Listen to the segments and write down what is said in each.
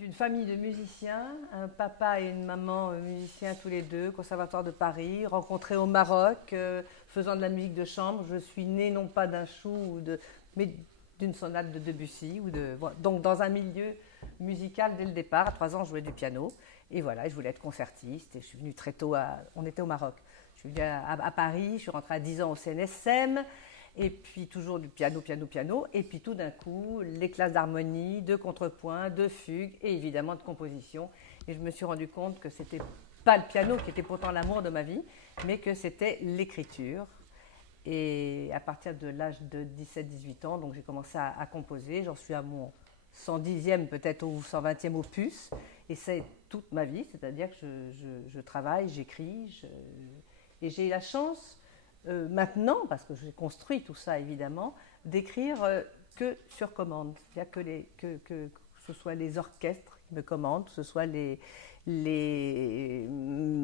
d'une famille de musiciens, un papa et une maman musiciens tous les deux, Conservatoire de Paris, rencontrés au Maroc, faisant de la musique de chambre. Je suis née non pas d'un chou, mais d'une sonate de Debussy. Voilà. Donc dans un milieu musical dès le départ. À 3 ans, je jouais du piano. Et voilà, je voulais être concertiste. Et je suis venue très tôt, on était au Maroc. Je suis venue à Paris, je suis rentrée à 10 ans au CNSM. Et puis toujours du piano, piano, piano. Et puis tout d'un coup, les classes d'harmonie, de contrepoint, de fugue et évidemment de composition. Et je me suis rendu compte que ce n'était pas le piano qui était pourtant l'amour de ma vie, mais que c'était l'écriture. Et à partir de l'âge de 17-18 ans, donc j'ai commencé à composer. J'en suis à mon 110e peut-être ou 120e opus. Et c'est toute ma vie, c'est-à-dire que je travaille, j'écris. Et j'ai eu la chance... maintenant, parce que j'ai construit tout ça évidemment, d'écrire que sur commande. C'est-à-dire que ce soit les orchestres qui me commandent, que ce soit les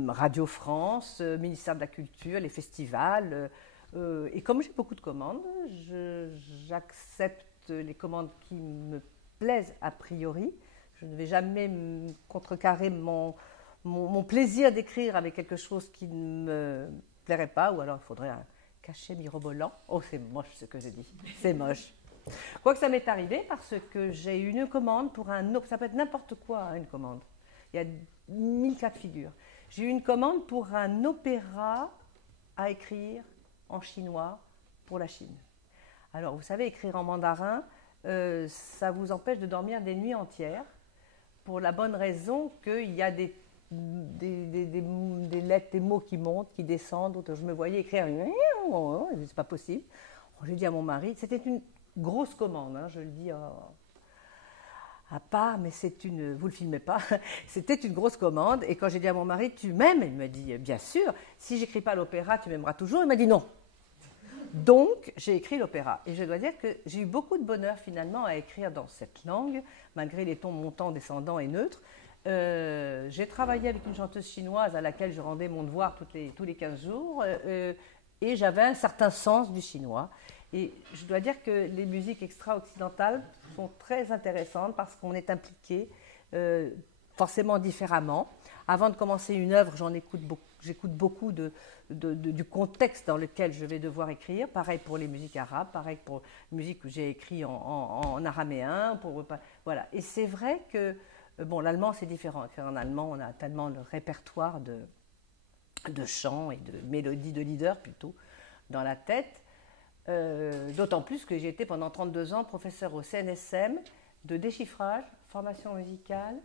Radio France, ministère de la Culture, les festivals. Et comme j'ai beaucoup de commandes, j'accepte les commandes qui me plaisent a priori. Je ne vais jamais contrecarrer mon plaisir d'écrire avec quelque chose qui ne me plairait pas, ou alors il faudrait un cachet mirobolant. Oh, c'est moche ce que je dis, c'est moche. Quoique ça m'est arrivé parce que j'ai eu une commande pour ça peut être n'importe quoi, hein, une commande. Il y a 1000 cas de figure. J'ai eu une commande pour un opéra à écrire en chinois pour la Chine. Alors, vous savez, écrire en mandarin, ça vous empêche de dormir des nuits entières, pour la bonne raison qu'il y a des lettres, des mots qui montent, qui descendent. Je me voyais écrire, c'est pas possible. J'ai dit à mon mari, c'était une grosse commande, hein, je le dis à part, mais vous le filmez pas, c'était une grosse commande. Et quand j'ai dit à mon mari, tu m'aimes? Il m'a dit, bien sûr, si j'écris pas l'opéra, tu m'aimeras toujours. Il m'a dit non. Donc, j'ai écrit l'opéra. Et je dois dire que j'ai eu beaucoup de bonheur finalement à écrire dans cette langue, malgré les tons montants, descendants et neutres. J'ai travaillé avec une chanteuse chinoise à laquelle je rendais mon devoir tous les 15 jours et j'avais un certain sens du chinois. Et je dois dire que les musiques extra-occidentales sont très intéressantes parce qu'on est impliqué forcément différemment. Avant de commencer une œuvre, j'écoute beaucoup du contexte dans lequel je vais devoir écrire. Pareil pour les musiques arabes, pareil pour les musiques que j'ai écrites en araméen. Voilà. Et c'est vrai que bon, l'allemand, c'est différent. En allemand, on a tellement le répertoire de chants et de mélodies, de leaders plutôt, dans la tête. D'autant plus que j'ai été pendant 32 ans professeur au CNSM de déchiffrage, formation musicale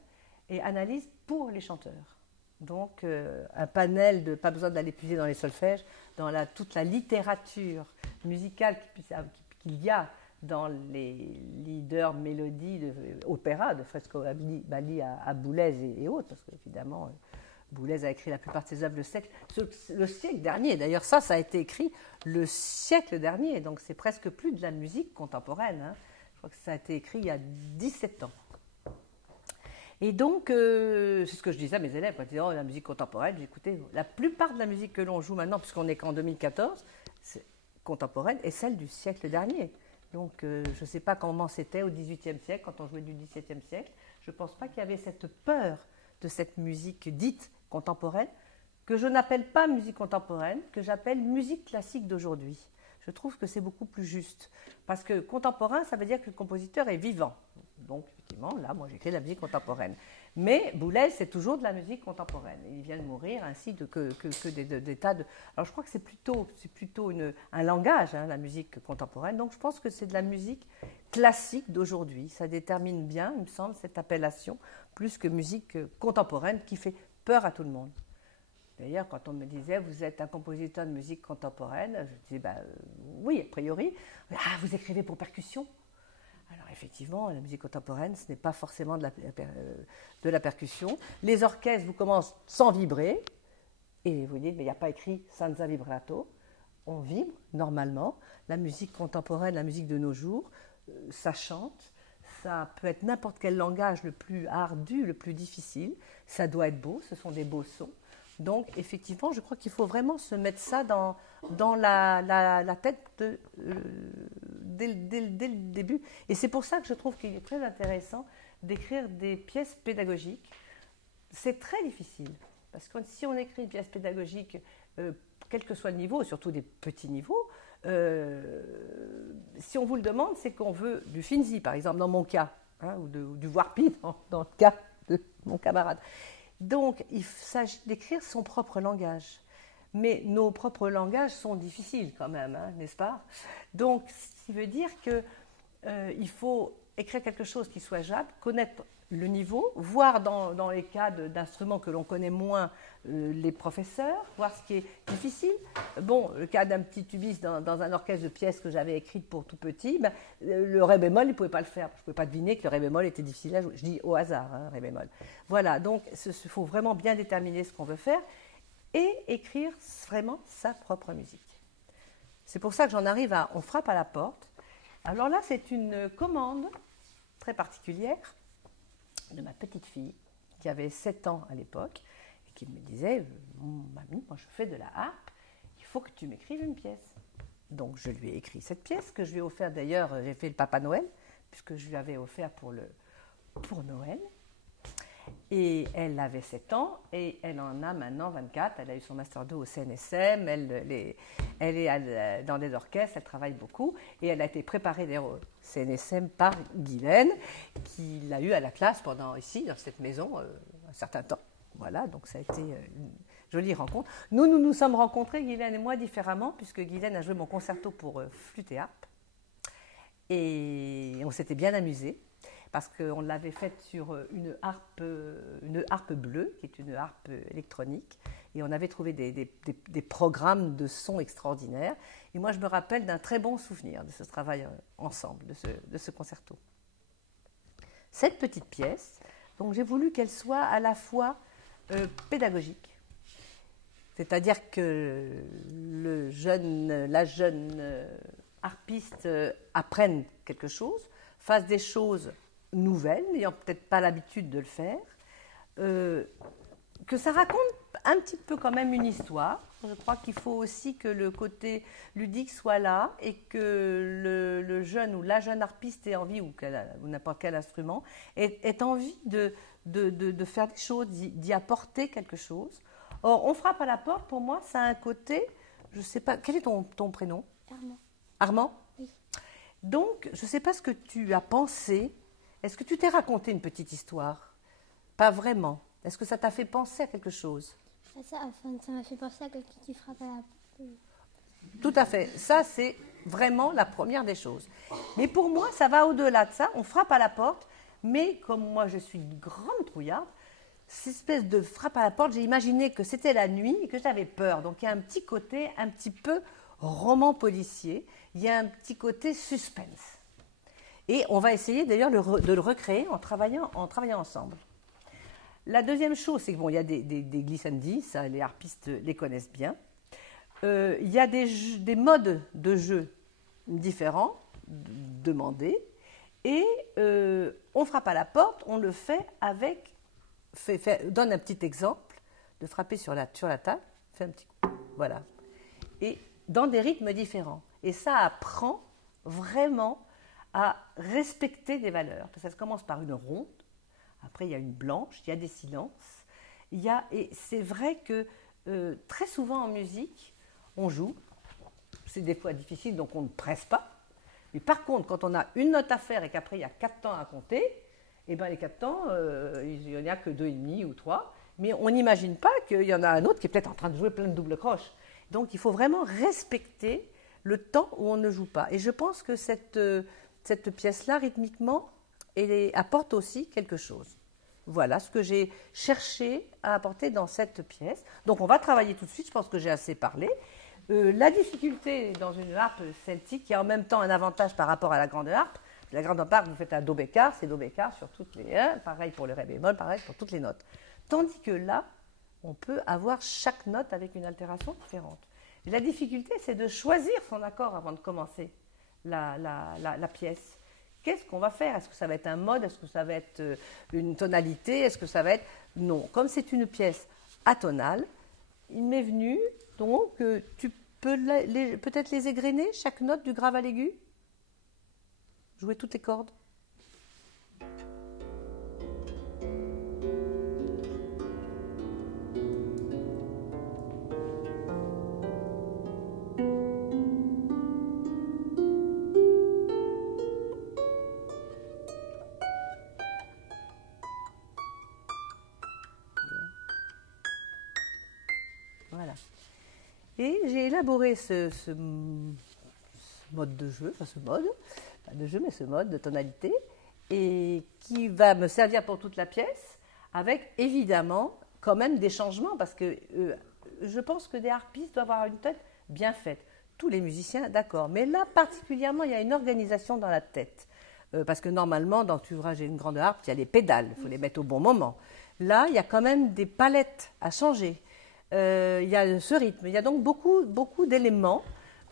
et analyse pour les chanteurs. Donc, un panel pas besoin d'aller puiser dans les solfèges, dans toute la littérature musicale qu'il y a dans les leaders mélodies d'opéra, de Fresco Bali à Boulez et autres, parce qu'évidemment, Boulez a écrit la plupart de ses œuvres le siècle dernier. D'ailleurs, ça a été écrit le siècle dernier, donc c'est presque plus de la musique contemporaine. Hein. Je crois que ça a été écrit il y a 17 ans. Et donc, c'est ce que je disais à mes élèves quand ils disaient « Oh, la musique contemporaine », j'écoutais. La plupart de la musique que l'on joue maintenant, puisqu'on n'est qu'en 2014, c'est contemporaine, est celle du siècle dernier. Donc, je ne sais pas comment c'était au XVIIIe siècle, quand on jouait du XVIIe siècle. Je ne pense pas qu'il y avait cette peur de cette musique dite contemporaine, que je n'appelle pas musique contemporaine, que j'appelle musique classique d'aujourd'hui. Je trouve que c'est beaucoup plus juste. Parce que contemporain, ça veut dire que le compositeur est vivant. Donc, effectivement, là, moi, j'écris de la musique contemporaine. Mais Boulez, c'est toujours de la musique contemporaine. Il vient de mourir, ainsi que des tas de... Alors, je crois que c'est plutôt un langage, hein, la musique contemporaine. Donc, je pense que c'est de la musique classique d'aujourd'hui. Ça détermine bien, il me semble, cette appellation, plus que musique contemporaine qui fait peur à tout le monde. D'ailleurs, quand on me disait « Vous êtes un compositeur de musique contemporaine », je disais oui, a priori. « Ah, vous écrivez pour percussion ?» Alors effectivement, la musique contemporaine, ce n'est pas forcément de la percussion. Les orchestres vous commencent sans vibrer, et vous dites « Mais il n'y a pas écrit senza vibrato ». On vibre normalement. La musique contemporaine, la musique de nos jours, ça chante. Ça peut être n'importe quel langage le plus ardu, le plus difficile. Ça doit être beau, ce sont des beaux sons. Donc, effectivement, je crois qu'il faut vraiment se mettre ça dans la tête dès le début. Et c'est pour ça que je trouve qu'il est très intéressant d'écrire des pièces pédagogiques. C'est très difficile, parce que si on écrit une pièce pédagogique, quel que soit le niveau, surtout des petits niveaux, si on vous le demande, c'est qu'on veut du Finzi, par exemple, dans mon cas, hein, ou du Warpi, dans le cas de mon camarade. Donc, il s'agit d'écrire son propre langage. Mais nos propres langages sont difficiles quand même, hein, n'est-ce pas? Donc, ce qui veut dire qu'il faut écrire quelque chose qui soit jouable, connaître le niveau, voir dans les cas d'instruments que l'on connaît moins les professeurs, voir ce qui est difficile. Bon, le cas d'un petit tubiste dans un orchestre de pièces que j'avais écrite pour tout petit, ben, le ré bémol, il ne pouvait pas le faire. Je ne pouvais pas deviner que le ré bémol était difficile à jouer. Je dis au hasard, hein, ré bémol. Voilà, donc il faut vraiment bien déterminer ce qu'on veut faire et écrire vraiment sa propre musique. C'est pour ça que j'en arrive à « On frappe à la porte ». Alors là, c'est une commande très particulière de ma petite fille, qui avait 7 ans à l'époque, et qui me disait « Mamie, moi je fais de la harpe, il faut que tu m'écrives une pièce ». Donc je lui ai écrit cette pièce, que je lui ai offert d'ailleurs, j'ai fait le Papa Noël, puisque je lui avais offert pour Noël. Et elle avait 7 ans, et elle en a maintenant 24, elle a eu son Master 2 au CNSM, elle est dans des orchestres, elle travaille beaucoup, et elle a été préparée d'ailleurs au CNSM par Guylaine, qui l'a eu à la classe ici, dans cette maison, un certain temps. Voilà, donc ça a été une jolie rencontre. Nous nous sommes rencontrés, Guylaine et moi, différemment, puisque Guylaine a joué mon concerto pour flûte et harpe, et on s'était bien amusés, parce qu'on l'avait faite sur une harpe bleue, qui est une harpe électronique, et on avait trouvé des programmes de sons extraordinaires. Et moi, je me rappelle d'un très bon souvenir de ce travail ensemble, de ce concerto. Cette petite pièce, donc j'ai voulu qu'elle soit à la fois pédagogique, c'est-à-dire que la jeune harpiste apprenne quelque chose, fasse des choses nouvelles, n'ayant peut-être pas l'habitude de le faire, que ça raconte un petit peu quand même une histoire. Je crois qu'il faut aussi que le côté ludique soit là et que le jeune ou la jeune harpiste ait envie, ou n'importe quel instrument, ait envie de faire des choses, d'y apporter quelque chose. Or, on frappe à la porte, pour moi, ça a un côté, je ne sais pas, quel est ton prénom? Armand. Armand? Oui. Donc, je ne sais pas ce que tu as pensé. Est-ce que tu t'es raconté une petite histoire? Pas vraiment. Est-ce que ça t'a fait penser à quelque chose? Ça m'a fait penser à quelqu'un qui frappe à la porte. Tout à fait. Ça, c'est vraiment la première des choses. Mais pour moi, ça va au-delà de ça. On frappe à la porte, mais comme moi, je suis une grande trouillarde, cette espèce de frappe à la porte, j'ai imaginé que c'était la nuit et que j'avais peur. Donc, il y a un petit côté un petit peu roman policier. Il y a un petit côté suspense. Et on va essayer d'ailleurs de le recréer en travaillant ensemble. La deuxième chose, c'est qu'il y a des glissandis, ça les harpistes les connaissent bien. Il y a des modes de jeu différents, demandés, et on frappe à la porte, on le fait avec, donne un petit exemple, de frapper sur la table, fait un petit coup, voilà. Et dans des rythmes différents. Et ça apprend vraiment à respecter des valeurs. Parce que ça commence par une ronde, après il y a une blanche, il y a des silences. Et c'est vrai que très souvent en musique, on joue. C'est des fois difficile, donc on ne presse pas. Mais par contre, quand on a une note à faire et qu'après il y a 4 temps à compter, et ben les 4 temps, il n'y en a que 2,5 ou 3. Mais on n'imagine pas qu'il y en a un autre qui est peut-être en train de jouer plein de double croches. Donc il faut vraiment respecter le temps où on ne joue pas. Et je pense que cette pièce-là, rythmiquement, elle apporte aussi quelque chose. Voilà ce que j'ai cherché à apporter dans cette pièce. Donc on va travailler tout de suite, je pense que j'ai assez parlé. La difficulté dans une harpe celtique, qui a en même temps un avantage par rapport à la grande harpe. La grande harpe, vous faites un do bécard, c'est do bécard sur toutes les... pareil pour le ré bémol, pareil pour toutes les notes. Tandis que là, on peut avoir chaque note avec une altération différente. Et la difficulté, c'est de choisir son accord avant de commencer la pièce. Qu'est-ce qu'on va faire? Est-ce que ça va être un mode? Est-ce que ça va être une tonalité? Est-ce que ça va être... Non. Comme c'est une pièce atonale, il m'est venu donc tu peux peut-être les égrener, chaque note du grave à l'aigu? Jouer toutes les cordes. Et j'ai élaboré ce mode de jeu, enfin ce mode, pas de jeu, mais ce mode de tonalité, et qui va me servir pour toute la pièce, avec évidemment quand même des changements, parce que je pense que des harpistes doivent avoir une tête bien faite. Tous les musiciens, d'accord, mais là particulièrement, il y a une organisation dans la tête. Parce que normalement, dans tu verras, j'ai une grande harpe, il y a les pédales, il faut les mettre au bon moment. Là, il y a quand même des palettes à changer. Il y a ce rythme. Il y a donc beaucoup d'éléments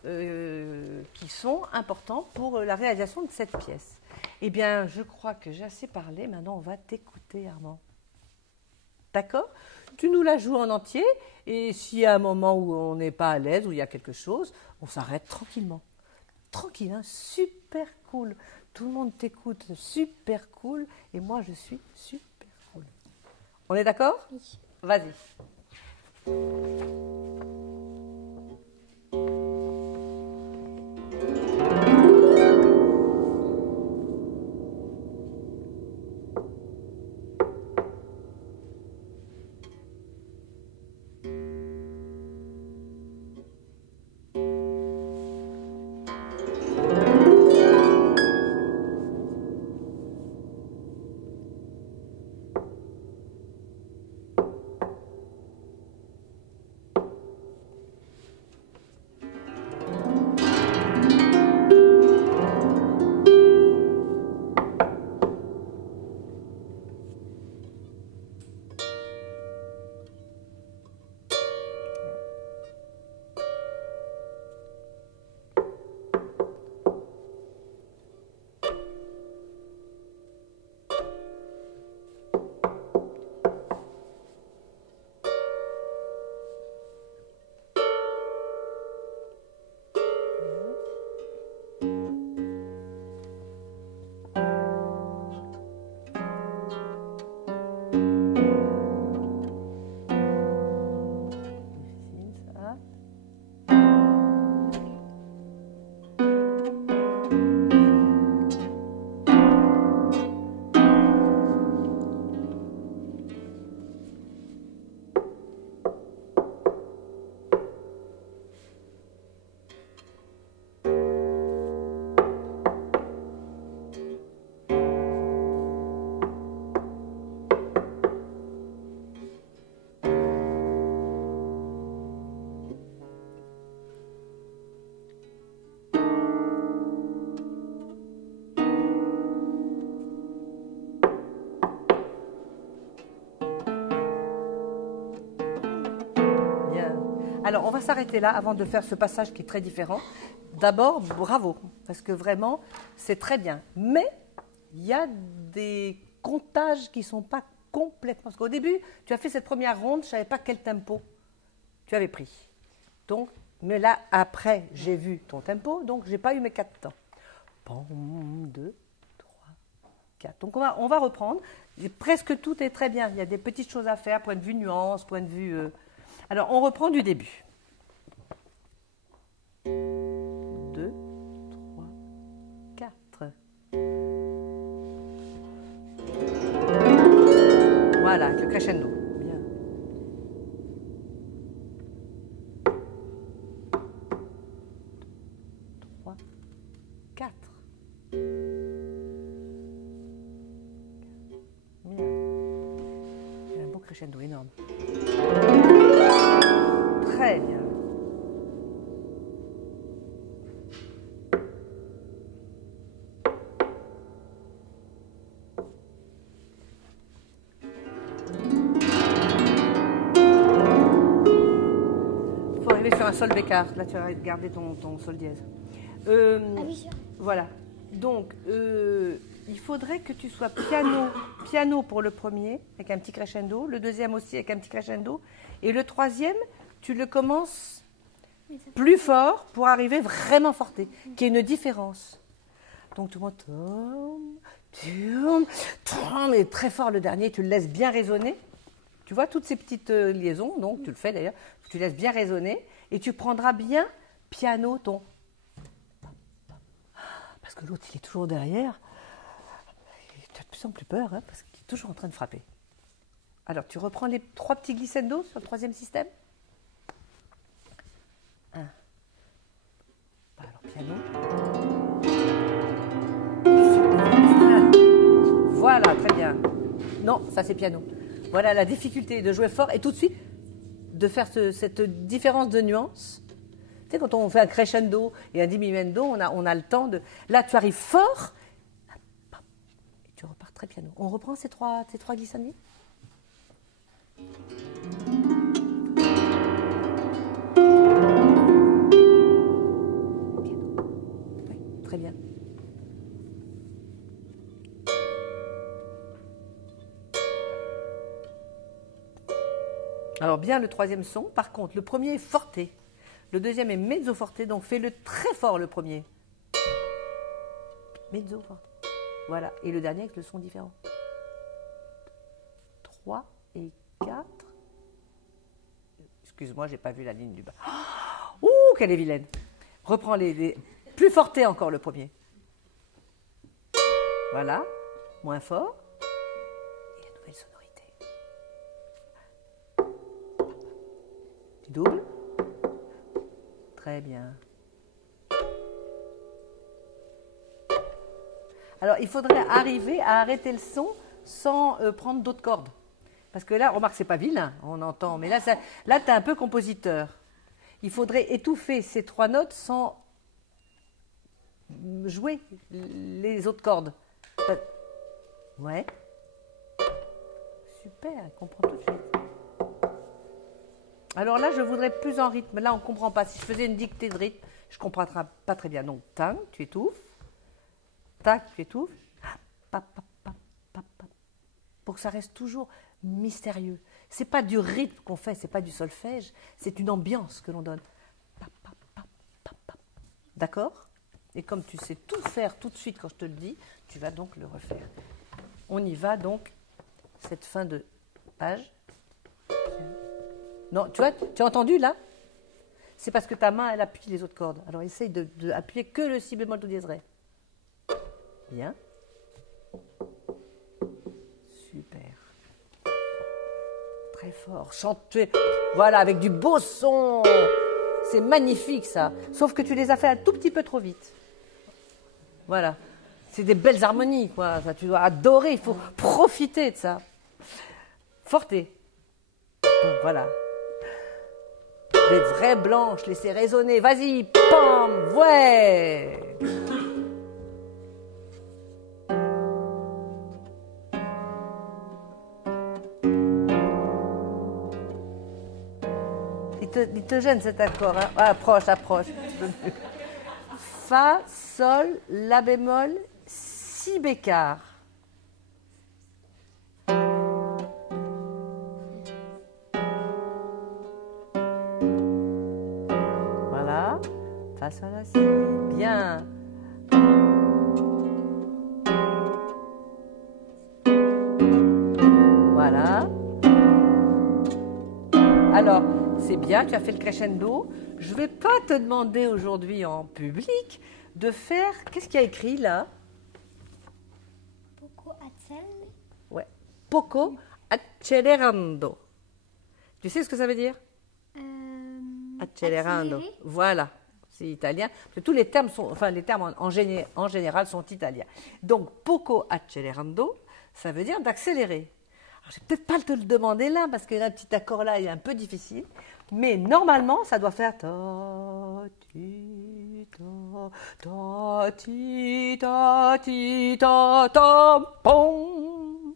qui sont importants pour la réalisation de cette pièce. Eh bien, je crois que j'ai assez parlé. Maintenant, on va t'écouter, Armand. D'accord? Tu nous la joues en entier. Et s'il y a un moment où on n'est pas à l'aise, où il y a quelque chose, on s'arrête tranquillement. Tranquille, hein? Super cool. Tout le monde t'écoute, super cool. Et moi, je suis super cool. On est d'accord? Oui. Vas-y. Alors, on va s'arrêter là avant de faire ce passage qui est très différent. D'abord, bravo, parce que vraiment, c'est très bien. Mais il y a des comptages qui ne sont pas complètement... Parce qu'au début, tu as fait cette première ronde, je ne savais pas quel tempo tu avais pris. Donc, mais là, après, j'ai vu ton tempo, donc je n'ai pas eu mes 4 temps. Bon, 2, 3, 4. Donc, on va reprendre. Presque tout est très bien. Il y a des petites choses à faire, point de vue nuance, point de vue... Alors, on reprend du début. 2, 3, 4. Voilà, le crescendo. Bien. Trois, 4. Bien. Il y a un beau crescendo énorme. Très bien. Il faut arriver sur un sol bécard. Là, tu vas garder ton sol dièse. Ah oui, sûr. Voilà. Donc, il faudrait que tu sois piano pour le premier, avec un petit crescendo, le deuxième aussi avec un petit crescendo, et le troisième, tu le commences plus fort pour arriver vraiment forté, qu'il y ait une différence. Donc, tout le monde tourne, et très fort le dernier, tu le laisses bien résonner. Tu vois toutes ces petites liaisons, donc tu le fais d'ailleurs, tu laisses bien résonner, et tu prendras bien piano ton... Parce que l'autre, il est toujours derrière. Tu as de plus en plus peur, hein, parce qu'il est toujours en train de frapper. Alors, tu reprends les 3 petits glissando sur le troisième système. Voilà, très bien. Non, ça c'est piano. Voilà la difficulté de jouer fort et tout de suite de faire cette différence de nuance. Tu sais, quand on fait un crescendo et un diminuendo, on a le temps de... Là, tu arrives fort et tu repars très piano. On reprend ces trois glissades. Oui, très bien. Alors bien le troisième son. Par contre, le premier est forte. Le deuxième est mezzo forte, donc fais-le très fort le premier. Mezzo forte. Voilà. Et le dernier avec le son différent. 3 et 4. Excuse-moi, j'ai pas vu la ligne du bas. Ouh, qu'elle est vilaine. Reprends les... Plus forte encore le premier. Voilà. Moins fort. Et la nouvelle sonorité. Tu doubles. Très bien. Alors, il faudrait arriver à arrêter le son sans prendre d'autres cordes. Parce que là, remarque, c'est pas vilain, on entend. Mais là, tu es un peu compositeur. Il faudrait étouffer ces 3 notes sans jouer les autres cordes. Ouais. Super, elle comprend tout de suite. Alors là, je voudrais plus en rythme. Là, on ne comprend pas. Si je faisais une dictée de rythme, je ne comprendrais pas très bien. Donc, tac, tu étouffes. Tac, tu étouffes. Pap, pap, pap, pap, pap. Pour que ça reste toujours mystérieux. Ce n'est pas du rythme qu'on fait, ce n'est pas du solfège. C'est une ambiance que l'on donne. Pap, pap, pap, pap, pap. D'accord? Et comme tu sais tout faire tout de suite quand je te le dis, tu vas donc le refaire. On y va donc, cette fin de page. Non, tu vois, tu as entendu là? C'est parce que ta main, elle appuie les autres cordes. Alors essaye d'appuyer que le si bémol do dièse ré. Bien. Super. Très fort. Chanter. Voilà, avec du beau son. C'est magnifique ça. Sauf que tu les as fait un tout petit peu trop vite. Voilà. C'est des belles harmonies, quoi. Ça, tu dois adorer. Il faut profiter de ça. Forte. Voilà. Des vraies blanches, laissez résonner. Vas-y, pam, ouais. Il te gêne cet accord, hein? Ah, approche. Fa, sol, la bémol, si bécard. Voilà. Fa, sol, la, si. Bien. Voilà. Alors, c'est bien, tu as fait le crescendo. Je ne vais pas te demander aujourd'hui en public de faire... Qu'est-ce qu'il y a écrit là? Poco accel. Ouais. Poco accelerando. Tu sais ce que ça veut dire? Accelerando. Accélérer. Voilà. C'est italien. Parce que tous les termes sont... Enfin, les termes en général sont italiens. Donc, poco accelerando, ça veut dire d'accélérer. Alors, je ne vais peut-être pas te le demander là, parce que là, le petit accord là, il est un peu difficile. Mais normalement, ça doit faire ta ti ta ti ta ti ta ta pom.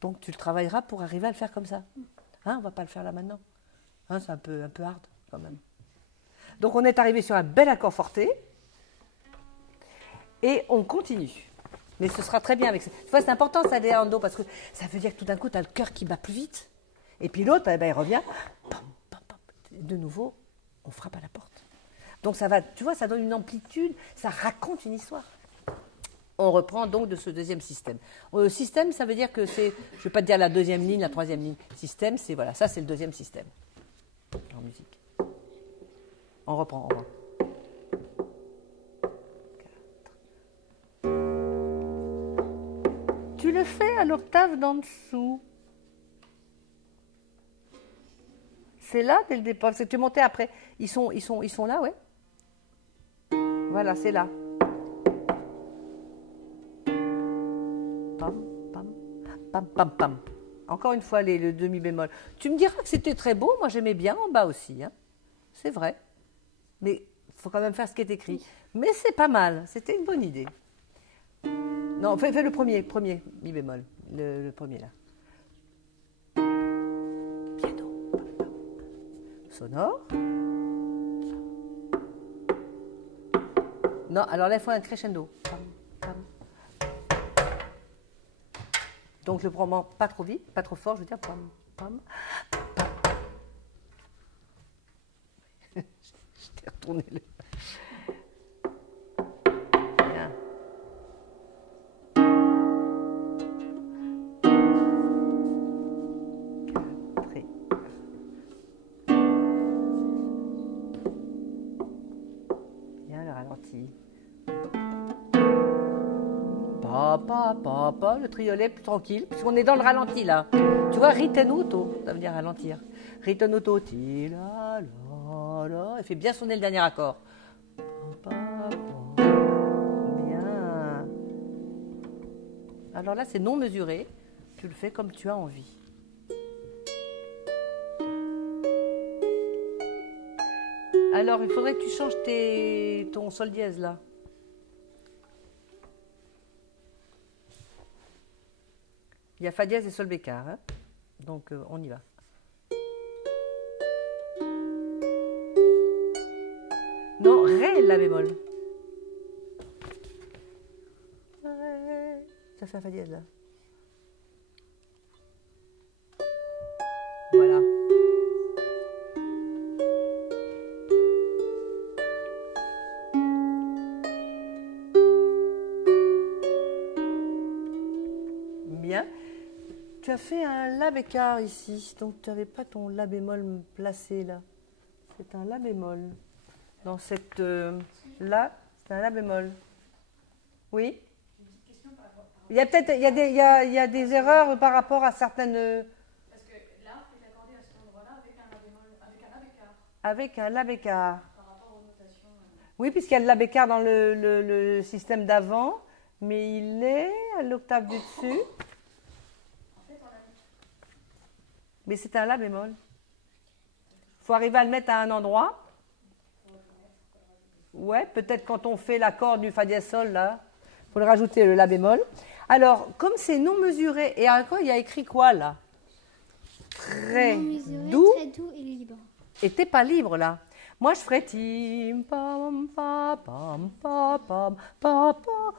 Donc tu le travailleras pour arriver à le faire comme ça. Hein, on va pas le faire là maintenant. Hein, c'est un peu hard quand même. Donc on est arrivé sur un bel accord forté et on continue. Mais ce sera très bien avec ça. Tu vois, c'est important ça des en do parce que ça veut dire que tout d'un coup tu as le cœur qui bat plus vite. Et puis l'autre, eh ben, il revient. Pam, pam, pam. De nouveau, on frappe à la porte. Donc ça va, tu vois, ça donne une amplitude, ça raconte une histoire. On reprend donc de ce deuxième système. Système, ça veut dire que c'est, je ne vais pas te dire la deuxième ligne, la troisième ligne. Système, c'est voilà, ça c'est le deuxième système en musique. On reprend. Tu le fais à l'octave d'en dessous. C'est là dès le départ, parce que tu es monté après. Ils sont là, ouais. Voilà, c'est là. pam, pam, pam, pam, pam. Encore une fois, le demi bémol. Tu me diras que c'était très beau, moi j'aimais bien en bas aussi. Hein. C'est vrai. Mais il faut quand même faire ce qui est écrit. Mais c'est pas mal, c'était une bonne idée. Non, fais le premier mi bémol. Le premier là. Piano. Sonore. Non, alors là il faut un crescendo. Pam, pam. Donc je prends pas trop vite, pas trop fort, je veux dire pam, pam, pam. Je t'ai retourné le... Bien. Très. Bien le ralenti. Pa, le triolet plus tranquille, puisqu'on est dans le ralenti là. Tu vois, ritenuto, ça veut dire ralentir. Ritenuto, ti la la la. Il fait bien sonner le dernier accord. Bien. Alors là, c'est non mesuré. Tu le fais comme tu as envie. Alors, il faudrait que tu changes ton sol dièse là. Il y a fa dièse et sol bécard, hein. Donc on y va. Non, ré, la bémol. Ré. Ça fait un fa dièse là. Voilà. Bien. Tu as fait un la bécard ici, donc tu n'avais pas ton la bémol placé là. C'est un la bémol. Dans cette là, c'est un la bémol. Oui. Il y a peut-être il y a des erreurs par rapport à certaines. Parce que là, est accordé à cet endroit-là avec un la bémol, avec un la bécard. Avec un la bécard. Par rapport aux notations. Oui, puisqu'il y a le la bécard dans le système d'avant, mais il est à l'octave du dessus. Mais c'est un la bémol. Il faut arriver à le mettre à un endroit. Ouais, peut-être quand on fait l'accord du fa dièse sol, là, il faut le rajouter le la bémol. Alors, comme c'est non mesuré, et encore, il y a écrit quoi, là? Très doux. Très doux et libre. Et t'es pas libre, là. Moi, je ferais tim, pam, pa, pam, pa, pam, pa, pa.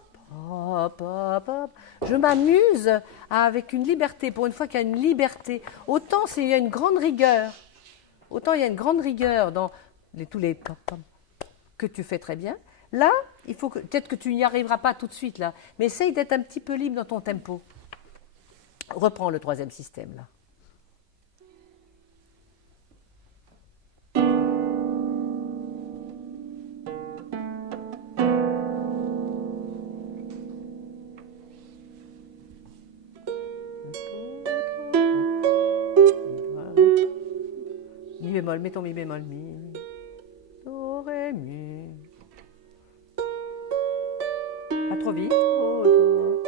Je m'amuse avec une liberté, pour une fois qu'il y a une liberté. Autant il y a une grande rigueur, dans tous les pam que tu fais très bien. Là, il faut que peut-être que tu n'y arriveras pas tout de suite là, mais essaye d'être un petit peu libre dans ton tempo. Reprends le troisième système là. Mi bémol, mets ton mi bémol, mi, do, ré, mi. Pas trop vite. Oh, do.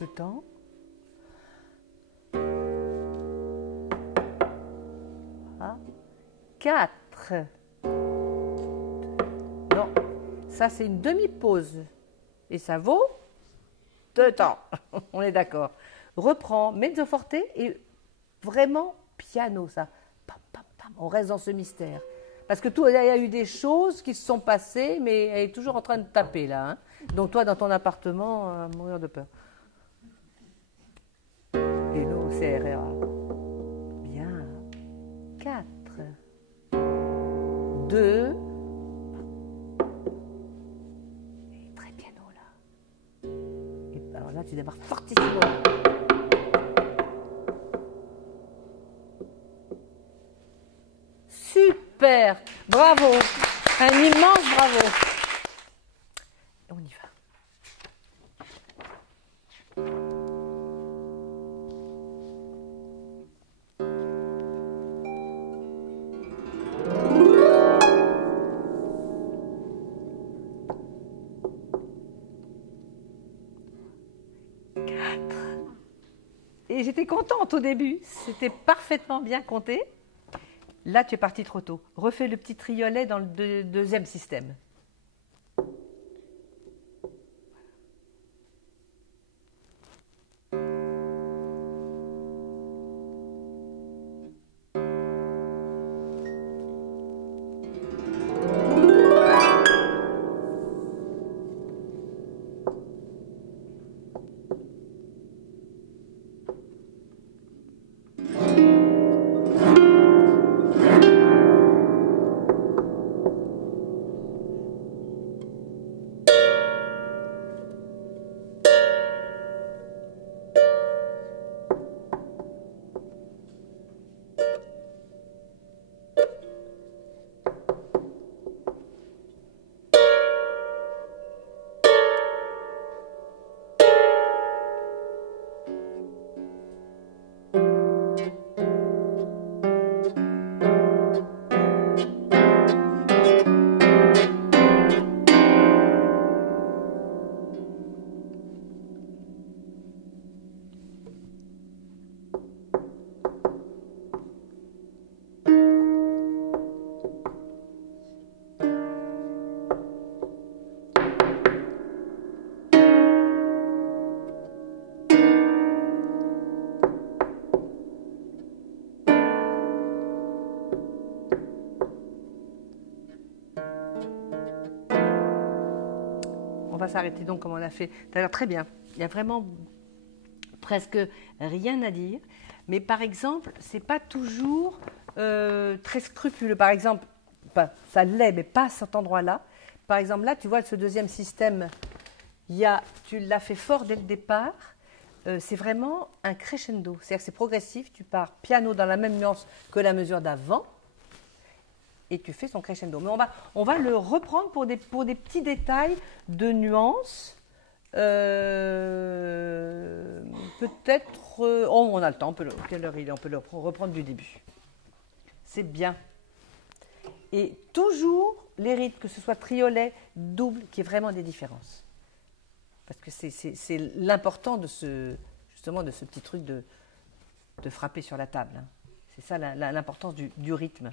Le temps. Voilà. 4. Non, ça c'est une demi-pause. Et ça vaut 2 temps. On est d'accord. Reprends, mezzo forte et vraiment piano, ça. Pam, pam, pam. On reste dans ce mystère. Parce que il y a eu des choses qui se sont passées, mais elle est toujours en train de taper là. Hein. Donc toi, dans ton appartement, mourir de peur. Et l'eau, c'est RRA. Bien. 4. 2. Alors là, tu démarres fortissimo. Super, bravo, un immense bravo. On y va. Et j'étais contente au début, c'était parfaitement bien compté. Là, tu es parti trop tôt. Refais le petit triolet dans le deuxième système. On va s'arrêter donc comme on a fait tout à l'heure. Très bien. Il n'y a vraiment presque rien à dire. Mais par exemple, ce n'est pas toujours très scrupuleux. Par exemple, ça l'est, mais pas à cet endroit-là. Par exemple, là, tu vois, ce deuxième système, tu l'as fait fort dès le départ. C'est vraiment un crescendo. C'est-à-dire que c'est progressif. Tu pars piano dans la même nuance que la mesure d'avant. Et tu fais son crescendo. Mais on va le reprendre pour des petits détails de nuances. Peut-être... on a le temps, quelle heure il est, on peut le reprendre du début. C'est bien. Et toujours les rythmes, que ce soit triolet, double, qu'il y ait vraiment des différences. Parce que c'est l'important de justement de ce petit truc de frapper sur la table. Hein. C'est ça l'importance du rythme.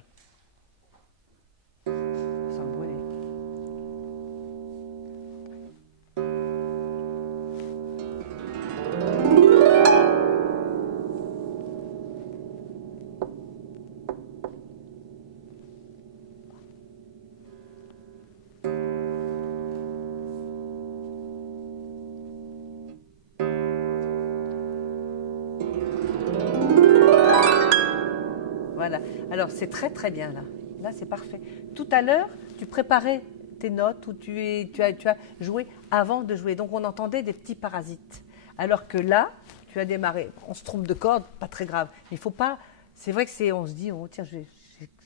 Voilà. Alors, c'est très très bien là. Là, c'est parfait. Tout à l'heure, tu préparais tes notes ou tu as joué avant de jouer. Donc, on entendait des petits parasites. Alors que là, tu as démarré. On se trompe de corde, pas très grave. Mais il faut pas... C'est vrai que on se dit, oh, tiens,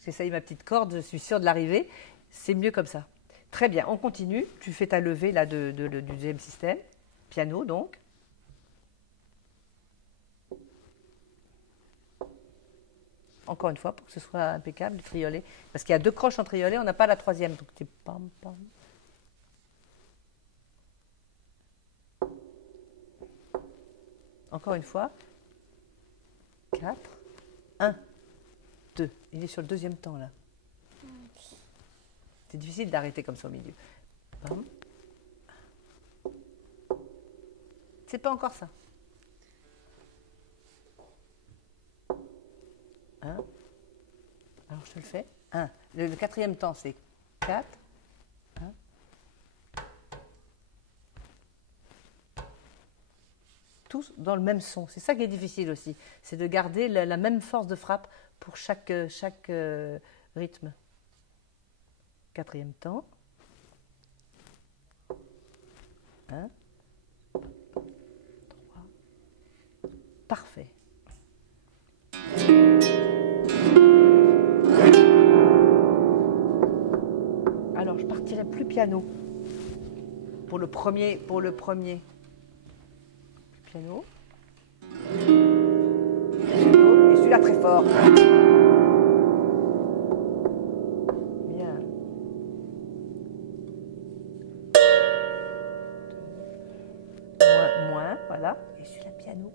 j'essaye ma petite corde, je suis sûre de l'arriver. C'est mieux comme ça. Très bien, on continue. Tu fais ta levée là du deuxième système. Piano, donc. Encore une fois, pour que ce soit impeccable, le triolet. Parce qu'il y a 2 croches en triolet, on n'a pas la troisième. Donc, c'est pam, pam. Encore une fois. 4, 1, 2. Il est sur le deuxième temps, là. C'est difficile d'arrêter comme ça au milieu. Pam. C'est pas encore ça. 1. Alors je te le fais. 1. Le quatrième temps, c'est 4. 1. Tous dans le même son. C'est ça qui est difficile aussi. C'est de garder la même force de frappe pour chaque rythme. Quatrième temps. 1. 3. Parfait. Alors, je partirai plus piano pour le premier. Piano. Et celui-là très fort. Bien. Moins, voilà. Et celui-là piano.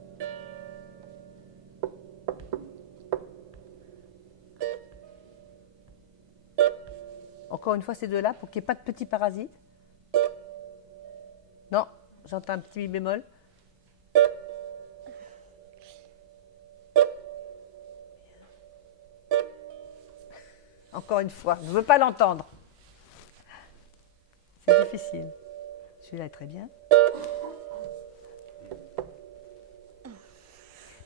Encore une fois, ces deux-là, pour qu'il n'y ait pas de petits parasites. Non, j'entends un petit mi bémol. Encore une fois, je ne veux pas l'entendre. C'est difficile. Celui-là est très bien.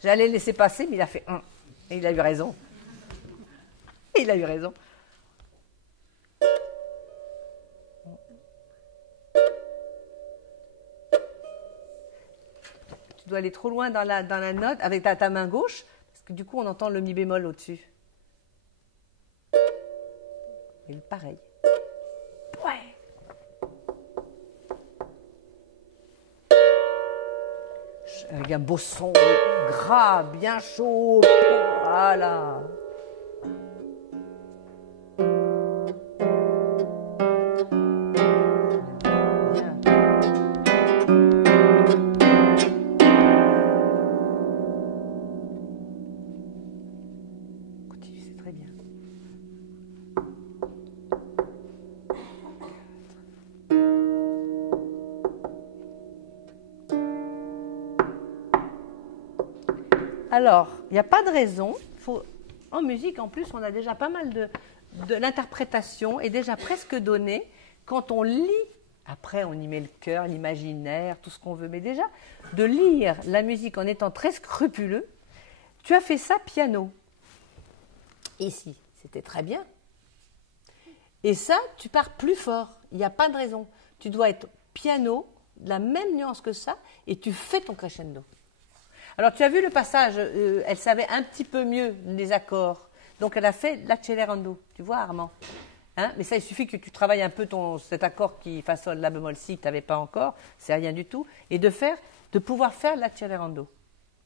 J'allais le laisser passer, mais il a fait un. Et il a eu raison. Il a eu raison. Tu dois aller trop loin dans la note avec ta main gauche, parce que du coup, on entend le mi bémol au-dessus. Et pareil. Ouais. Avec un beau son gras, bien chaud. Voilà. Bien. Continue, c'est très bien. Alors, il n'y a pas de raison. En musique, en plus, on a déjà pas mal de l'interprétation est déjà presque donnée. Quand on lit, après on y met le cœur, l'imaginaire, tout ce qu'on veut, mais déjà, de lire la musique en étant très scrupuleux, tu as fait ça piano. Ici, c'était très bien. Et ça, tu pars plus fort. Il n'y a pas de raison. Tu dois être piano, de la même nuance que ça, et tu fais ton crescendo. Alors, tu as vu le passage, elle savait un petit peu mieux les accords. Donc, elle a fait l'accelerando. Tu vois, Armand, hein? Mais ça, il suffit que tu travailles un peu cet accord qui fa sol, la bémol, si tu n'avais pas encore, c'est rien du tout. Et de pouvoir faire l'accelerando.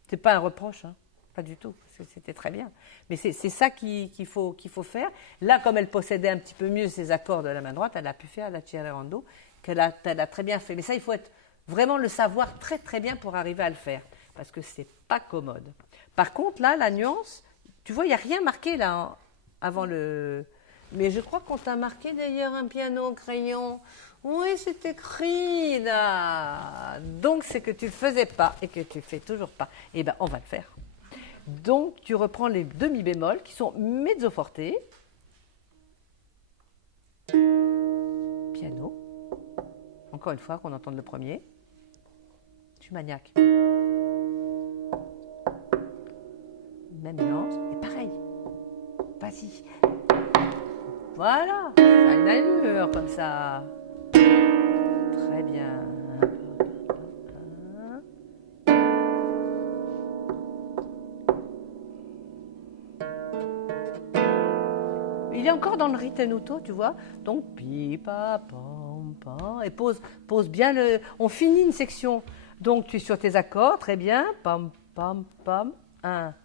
Ce n'est pas un reproche, hein? Pas du tout. C'était très bien. Mais c'est ça qu'il faut faire. Là, comme elle possédait un petit peu mieux ses accords de la main droite, elle a pu faire l'accelerando, qu'elle a très bien fait. Mais ça, il faut vraiment le savoir très, très bien pour arriver à le faire. Parce que ce n'est pas commode. Par contre, là, la nuance, tu vois, il n'y a rien marqué là avant le... Mais je crois qu'on t'a marqué d'ailleurs un piano au crayon. Oui, c'est écrit là. Donc, c'est que tu ne le faisais pas et que tu ne fais toujours pas. Eh bien, on va le faire. Donc, tu reprends les demi bémols qui sont mezzo forte. Piano. Encore une fois, qu'on entende le premier. Je suis maniaque. Même nuance, et pareil. Vas-y. Voilà, ça a une allure comme ça. Très bien. Il est encore dans le ritenuto, tu vois. Donc, pi, pa, pam, pam. Et pose bien le... On finit une section. Donc, tu es sur tes accords, très bien. Pam, pam, pam. 1.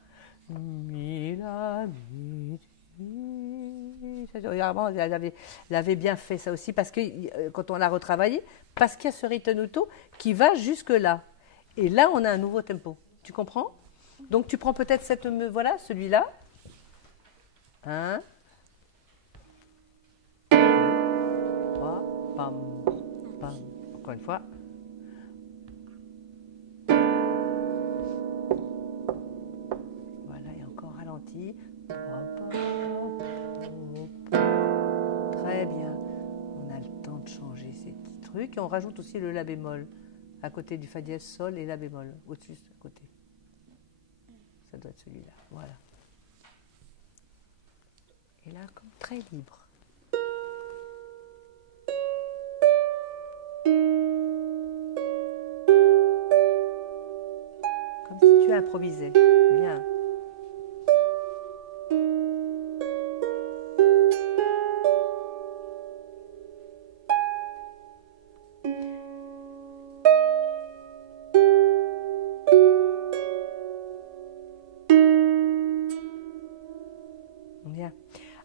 Mi, la, mi, mi. Elle avait bien fait ça aussi, parce que quand on l'a retravaillé, parce qu'il y a ce ritenuto qui va jusque-là. Et là, on a un nouveau tempo. Tu comprends? Donc, tu prends peut-être voilà, celui-là. 1, 3, pam, pam. Encore une fois. Très bien. On a le temps de changer ces petits trucs. Et on rajoute aussi le la bémol à côté du fa dièse sol et la bémol au-dessus, à côté. Ça doit être celui-là. Voilà. Et là, comme très libre. Comme si tu improvisais. Bien.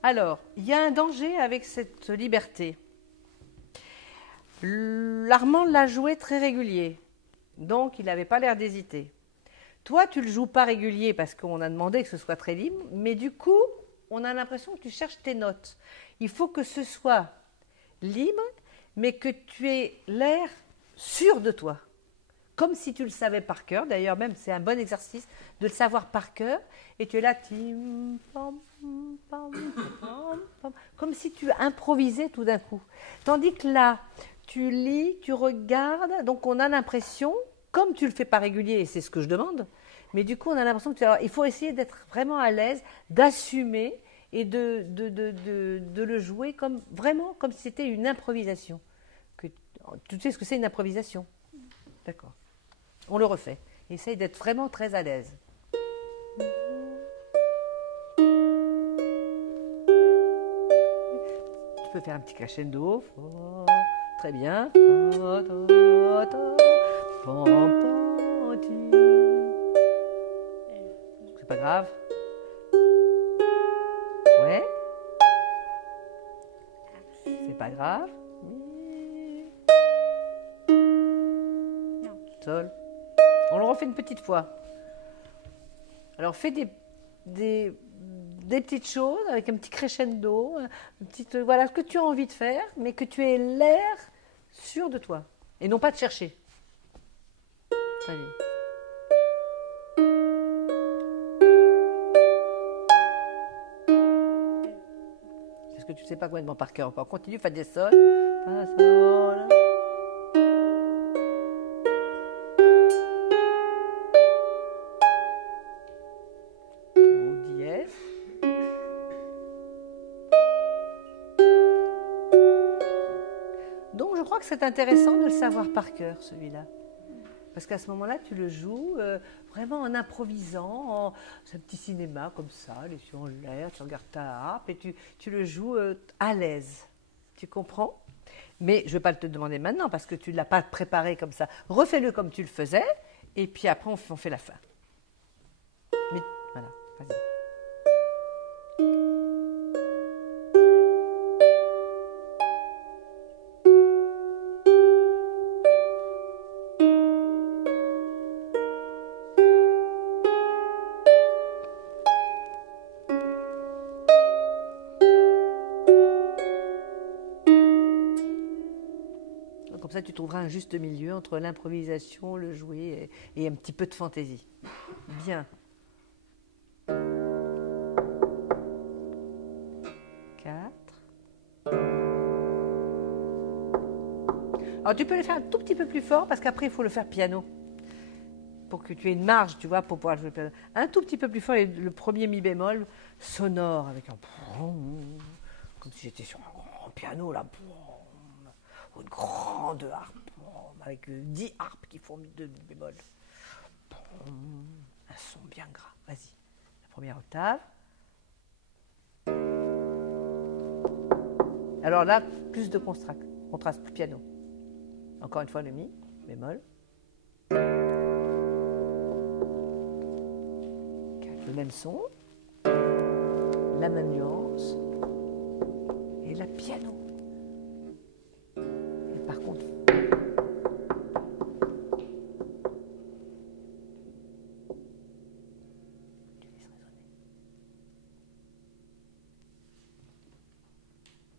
Alors, il y a un danger avec cette liberté. L'Armand l'a joué très régulier, donc il n'avait pas l'air d'hésiter. Toi, tu ne le joues pas régulier parce qu'on a demandé que ce soit très libre, mais du coup, on a l'impression que tu cherches tes notes. Il faut que ce soit libre, mais que tu aies l'air sûr de toi. Comme si tu le savais par cœur. D'ailleurs, même, c'est un bon exercice de le savoir par cœur. Et tu es là, tim, pam, pam, pam, pam, comme si tu improvisais tout d'un coup. Tandis que là, tu lis, tu regardes, donc on a l'impression, comme tu le fais pas régulier, et c'est ce que je demande, mais du coup, on a l'impression que il faut essayer d'être vraiment à l'aise, d'assumer et de le jouer comme, vraiment comme si c'était une improvisation. Tu sais ce que c'est une improvisation? D'accord. On le refait. Essaye d'être vraiment très à l'aise. Tu peux faire un petit crescendo. Très bien. C'est pas grave. Ouais. C'est pas grave. Sol. On le refait une petite fois. Alors fais des petites choses avec un petit crescendo, voilà ce que tu as envie de faire, mais que tu aies l'air sûr de toi et non pas de chercher. Allez. Parce que tu ne sais pas complètement par cœur encore. Continue, fais des sols. Pas sol. Donc je crois que c'est intéressant de le savoir par cœur, celui-là. Parce qu'à ce moment-là, tu le joues vraiment en improvisant. C'est un petit cinéma comme ça, les yeux en l'air, tu regardes ta harpe et tu le joues à l'aise. Tu comprends? Mais je ne vais pas te demander maintenant parce que tu ne l'as pas préparé comme ça. Refais-le comme tu le faisais et puis après on fait la fin. Mais voilà, vas-y. Comme ça, tu trouveras un juste milieu entre l'improvisation, le jouer et un petit peu de fantaisie. Bien. 4. Alors, tu peux le faire un tout petit peu plus fort parce qu'après, il faut le faire piano. Pour que tu aies une marge, tu vois, pour pouvoir jouer piano. Un tout petit peu plus fort, le premier mi bémol sonore avec un... Comme si j'étais sur un grand piano, là. Une grande harpe, avec 10 harpes qui font 2 mi bémol. Un son bien gras. Vas-y. La première octave. Alors là, plus de contraste, plus piano. Encore une fois, le mi bémol. 4, le même son, la même nuance, et la piano. Et par contre, tu laisses résonner.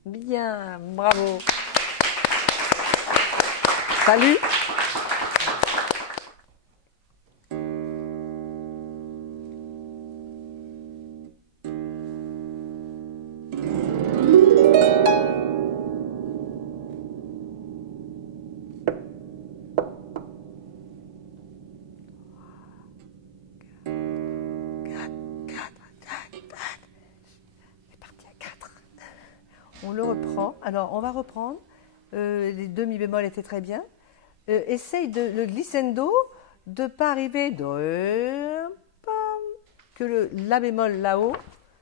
Bien, bravo. Salut. On le reprend. Alors, on va reprendre. Les 2 mi bémol étaient très bien. Essaye le glissando de ne pas arriver que le la bémol là-haut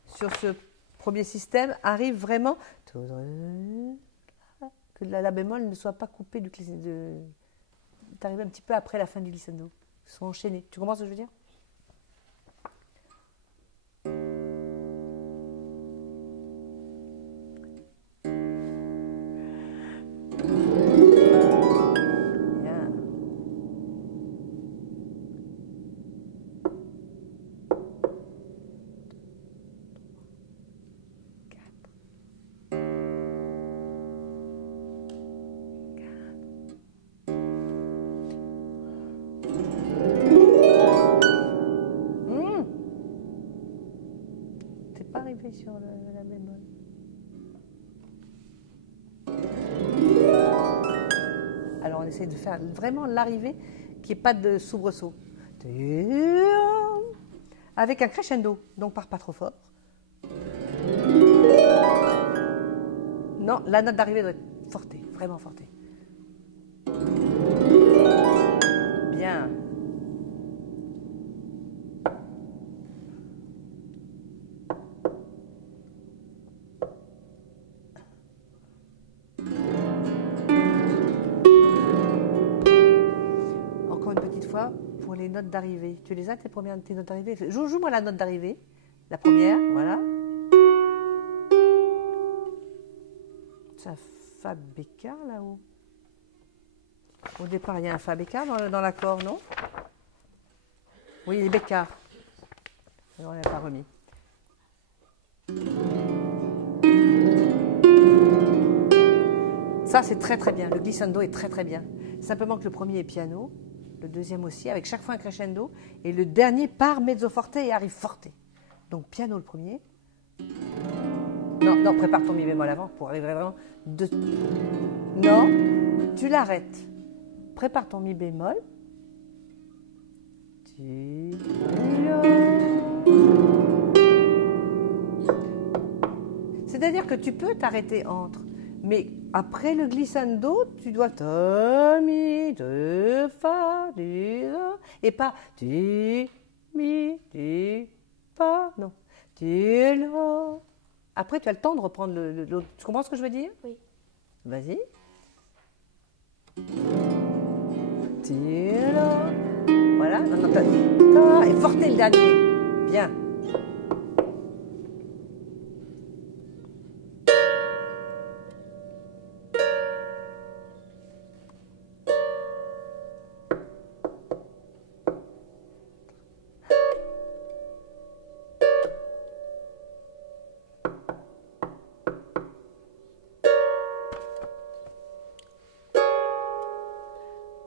sur ce premier système arrive vraiment que la bémol ne soit pas coupée du glissando. Tu arrives un petit peu après la fin du glissando. Ils sont enchaînés. Tu comprends ce que je veux dire? La bémol. Alors on essaie de faire vraiment l'arrivée, qu'il n'y ait pas de soubresaut. Avec un crescendo, donc part pas trop fort. Non, la note d'arrivée doit être forte, vraiment forte. Bien. Encore une petite fois pour les notes d'arrivée. Tu les as, tes notes d'arrivée? Joue-moi la note d'arrivée. La première, voilà. C'est un Fa bécard là-haut. Au départ, il y a un Fa bécard dans l'accord, non? Oui, il est bécard. Alors, on n'a pas remis. Ça, c'est très très bien. Le glissando est très très bien. Simplement que le premier est piano, le deuxième aussi, avec chaque fois un crescendo, et le dernier part mezzo forte et arrive forte. Donc piano le premier. Non, prépare ton mi bémol avant pour arriver vraiment de... Non, tu l'arrêtes. Prépare ton mi bémol. C'est-à-dire que tu peux t'arrêter entre, mais après le glissando, tu dois ta, mi, de, fa, di, la, et pas ti, mi, di, fa, non, ti, la. Après, tu as le temps de reprendre l'autre. Tu comprends ce que je veux dire? Oui. Vas-y. Ti, la. Voilà. Non, ta, et fortez le dernier. Bien.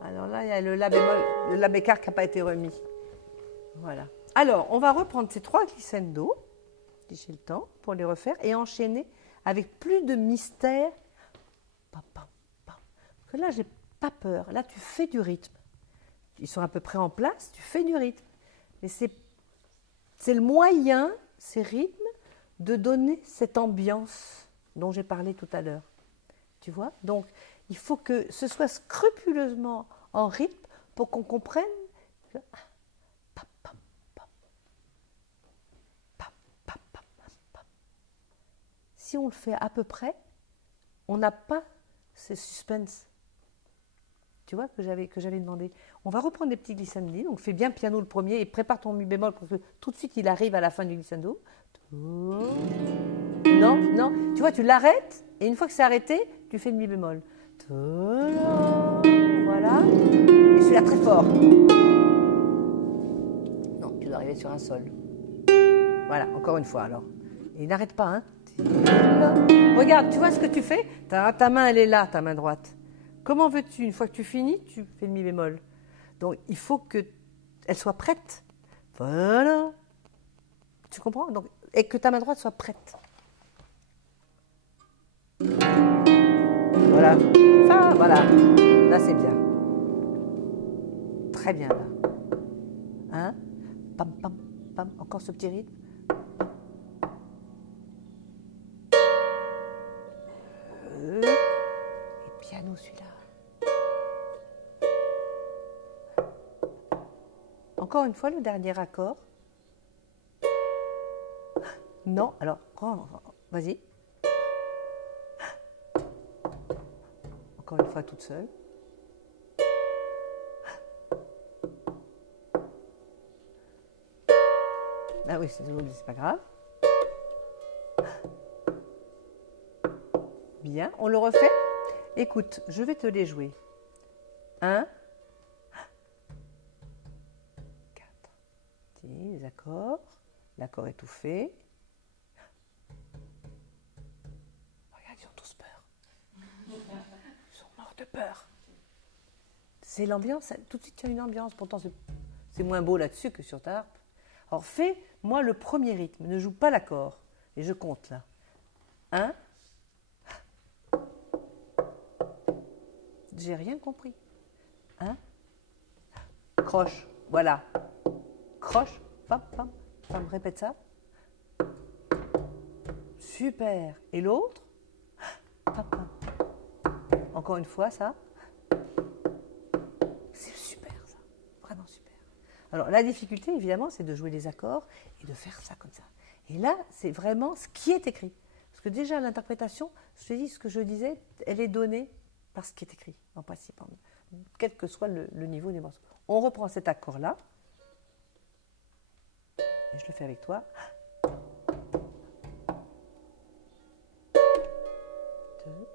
Alors là, il y a le La bémol, le La bécard qui n'a pas été remis. Voilà. Alors, on va reprendre ces trois glissando, si j'ai le temps, pour les refaire, et enchaîner avec plus de mystère. Parce que là, j'ai pas peur. Là, tu fais du rythme. Ils sont à peu près en place, tu fais du rythme. Mais c'est le moyen, ces rythmes, de donner cette ambiance dont j'ai parlé tout à l'heure. Tu vois? Donc, il faut que ce soit scrupuleusement en rythme pour qu'on comprenne que... Si on le fait à peu près, on n'a pas ce suspense. Tu vois, que j'avais demandé. On va reprendre des petits glissandi. Donc, fais bien piano le premier et prépare ton mi bémol pour que tout de suite il arrive à la fin du glissando. Non, tu vois, tu l'arrêtes et une fois que c'est arrêté, tu fais le mi bémol. Voilà. Et celui-là très fort. Non, tu dois arriver sur un sol. Voilà, encore une fois alors. Et n'arrête pas, hein. Regarde, tu vois ce que tu fais? Ta main, elle est là, ta main droite. Comment veux-tu, une fois que tu finis, tu fais le mi bémol. Donc, il faut qu'elle soit prête. Voilà. Tu comprends? Donc, et que ta main droite soit prête. Voilà. Enfin, voilà. Là, c'est bien. Très bien, là. Hein? Pam, pam, pam. Encore ce petit rythme. Et piano, celui-là. Encore une fois, le dernier accord. Non, alors, vas-y. Encore une fois, toute seule. Ah oui, c'est pas grave. Bien, on le refait. Écoute, je vais te les jouer. 1, 4. Les accords. L'accord étouffé. Regarde, ils ont tous peur. Ils sont morts de peur. C'est l'ambiance. Tout de suite, il y a une ambiance. Pourtant, c'est moins beau là-dessus que sur ta harpe. Alors, fais-moi le premier rythme. Ne joue pas l'accord. Et je compte là. 1. J'ai rien compris. 1. Croche. Voilà. Croche. Pam, pam. Pam. Répète ça. Super. Et l'autre? Pam, pam. Encore une fois, ça. C'est super, ça. Vraiment super. Alors, la difficulté, évidemment, c'est de jouer les accords et de faire ça comme ça. Et là, c'est vraiment ce qui est écrit. Parce que déjà, l'interprétation, je te dis, ce que je disais, elle est donnée par ce qui est écrit, en principe, quel que soit le niveau des morceaux. On reprend cet accord-là. Et je le fais avec toi.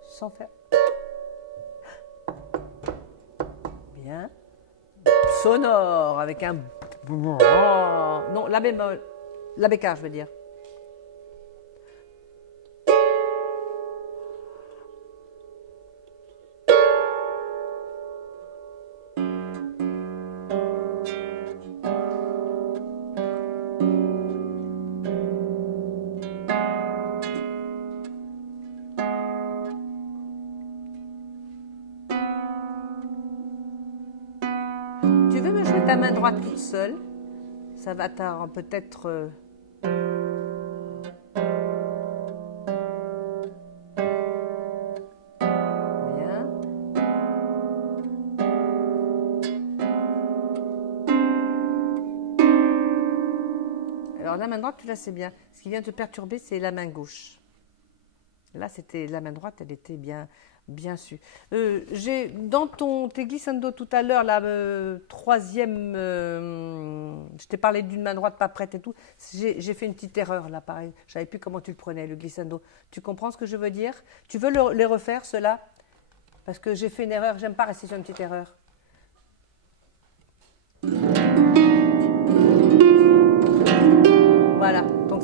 Sans faire. Bien. Sonore, avec un... Non, la bémol. La bécard, je veux dire. Tu veux me jouer ta main droite toute seule? Ça va peut-être... Bien. Alors la main droite, tu la sais bien. Ce qui vient te perturber, c'est la main gauche. Là, c'était la main droite, elle était bien su. J'ai dans tes glissando tout à l'heure, la troisième, je t'ai parlé d'une main droite pas prête et tout. J'ai fait une petite erreur là, pareil. Je savais plus comment tu le prenais, le glissando. Tu comprends ce que je veux dire? Tu veux les refaire, ceux-là? Parce que j'ai fait une erreur, j'aime pas rester sur une petite erreur. Voilà, donc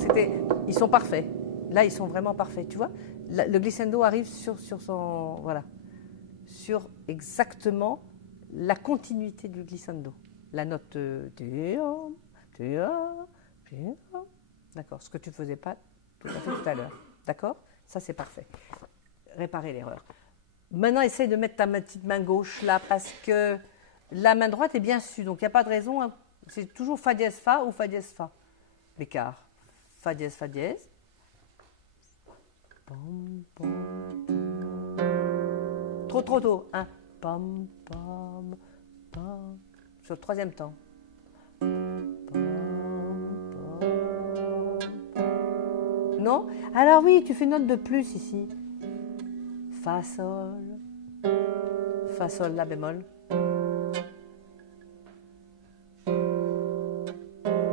ils sont parfaits. Là, ils sont vraiment parfaits, tu vois. Le glissando arrive sur son... Voilà. Sur exactement la continuité du glissando. La note... D'accord, ce que tu ne faisais pas tout à fait tout à l'heure. D'accord? Ça, c'est parfait. Réparer l'erreur. Maintenant, essaye de mettre ta petite main gauche là, parce que la main droite est bien su. Donc, il n'y a pas de raison. Hein. C'est toujours Fa dièse Fa ou Fa dièse Fa. L'écart. Fa dièse Fa dièse. Pom, pom, pom. Trop tôt, hein. Pom, pom, pom. Sur le troisième temps. Pom, pom, pom. Non? Alors oui, tu fais une note de plus ici. Fa, sol. Fa, sol, la bémol.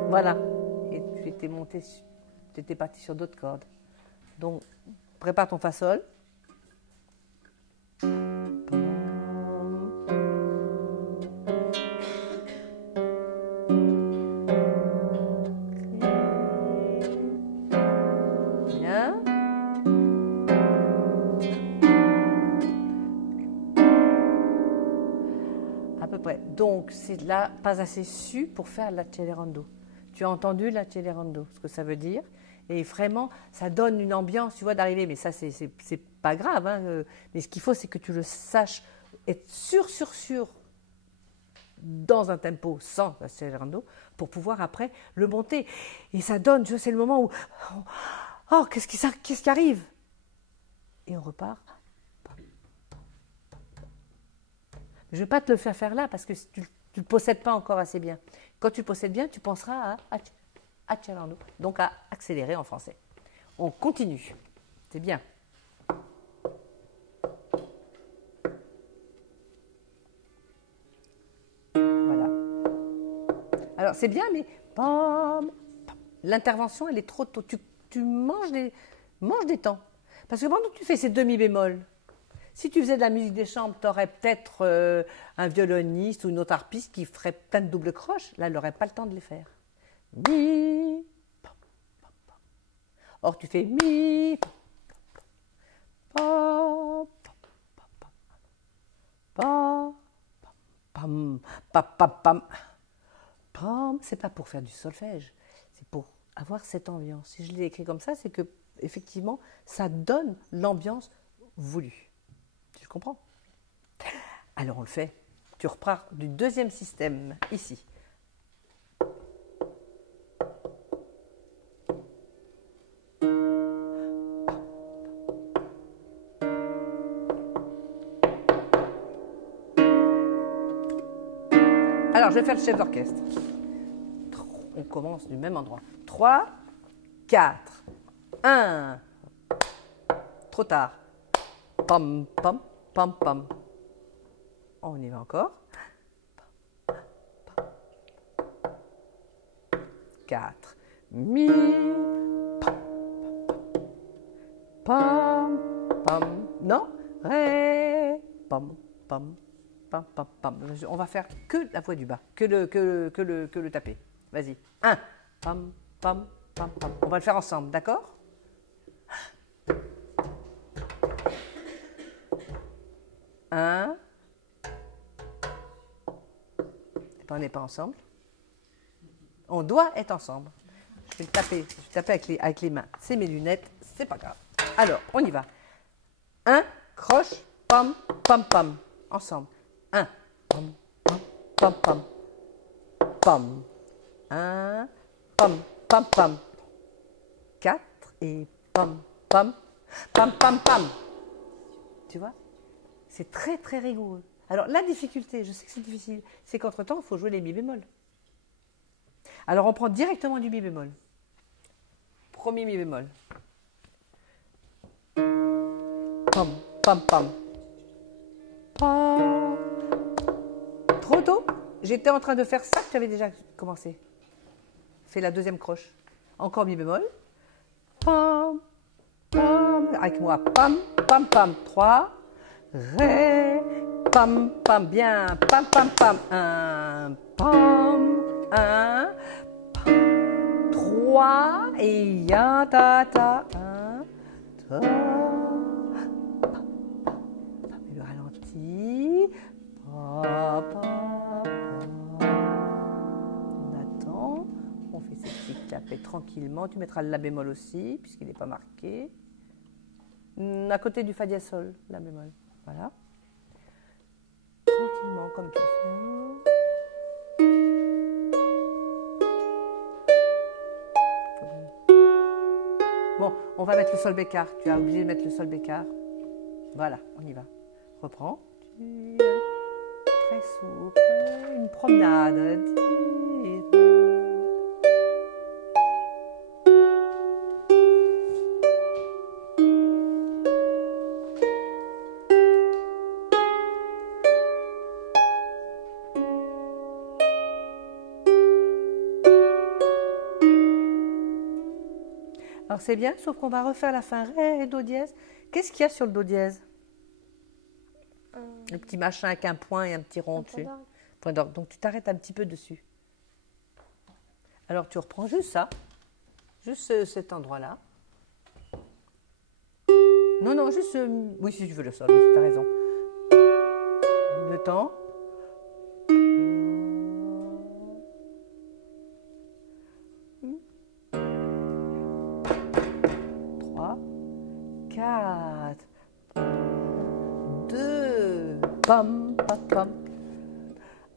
Voilà. Et tu étais parti sur d'autres cordes. Donc, prépare ton fa sol. Bien. À peu près. Donc, c'est là pas assez su pour faire l'accelerando. Tu as entendu l'accelerando, ce que ça veut dire? Et vraiment, ça donne une ambiance, tu vois, d'arriver. Mais ça, c'est pas grave. Hein. Mais ce qu'il faut, c'est que tu le saches, être sûr, dans un tempo sans accelerando, pour pouvoir après le monter. Et ça donne, tu vois, c'est le moment où, oh, qu'est-ce qui arrive? Et on repart. Je ne vais pas te le faire là, parce que tu ne le possèdes pas encore assez bien. Quand tu le possèdes bien, tu penseras à accelerando, donc à accélérer en français. On continue, c'est bien. Voilà. Alors c'est bien, mais l'intervention, elle est trop tôt. Tu manges des temps. Parce que pendant que tu fais ces demi-bémols, si tu faisais de la musique des chambres, tu aurais peut-être un violoniste ou une autre harpiste qui ferait plein de doubles croches. Là, elle n'aurait pas le temps de les faire. Mi. Or, tu fais mi. Pa. Pa. Pam. Pam. Pam. C'est pas pour faire du solfège. C'est pour avoir cette ambiance. Si je l'ai écrit comme ça, c'est que effectivement, ça donne l'ambiance voulue. Tu comprends? Alors on le fait. Tu reprends du deuxième système, ici. Alors, je vais faire le chef d'orchestre. On commence du même endroit. 3, 4, 1. Trop tard. Pam, pam, pam, pam. On y va encore. 4. Mi. Pam, pam. Non. Ré. Pam, pam. Pam, pam, pam. On va faire que la voix du bas, que le tapé. Vas-y. 1. Pam, pam, pam, pam. On va le faire ensemble, d'accord? Un. On n'est pas ensemble. On doit être ensemble. Je vais taper avec les mains. C'est mes lunettes, c'est pas grave. Alors, on y va. 1, croche, pam, pam, pam. Ensemble. 1, pam, pam, pam, pam. Pam. 1, pam, pam, pam. 4 et pam, pam, pam, pam, pam. Tu vois? C'est très, très rigoureux. Alors, la difficulté, je sais que c'est difficile, c'est qu'entre-temps, il faut jouer les mi bémol. Alors, on prend directement du mi bémol. Premier mi bémol. Pam, pam, pam. Pam. Trop tôt. J'étais en train de faire ça que tu avais déjà commencé. Fais la deuxième croche. Encore mi bémol. Pam, pam. Avec moi. Pam, pam, pam. 3. Ré. Pam, pam. Bien. Pam, pam, pam. 1. Pam. 1. 3. Et ya, ta, ta. 1. Ta. Et le ralenti. Pa, pa, pa. On attend. On fait ces petits tapés tranquillement. Tu mettras le la bémol aussi, puisqu'il n'est pas marqué. À côté du fa dièse sol, la bémol. Voilà. Tranquillement, comme tu fais. Bon, on va mettre le sol bécard. Tu as obligé de mettre le sol bécard. Voilà, on y va. Reprends. Très souple. Une promenade. Alors c'est bien, sauf qu'on va refaire la fin ré et do dièse. Qu'est-ce qu'il y a sur le do dièse? Le petit machin avec un point et un petit rond dessus. Point d'orgue. Donc tu t'arrêtes un petit peu dessus. Alors tu reprends juste ça, juste cet endroit-là. Non, non, juste... oui, si tu veux le sol, oui, tu as raison. Le temps. 3, 4, 2, pam, pam, pam.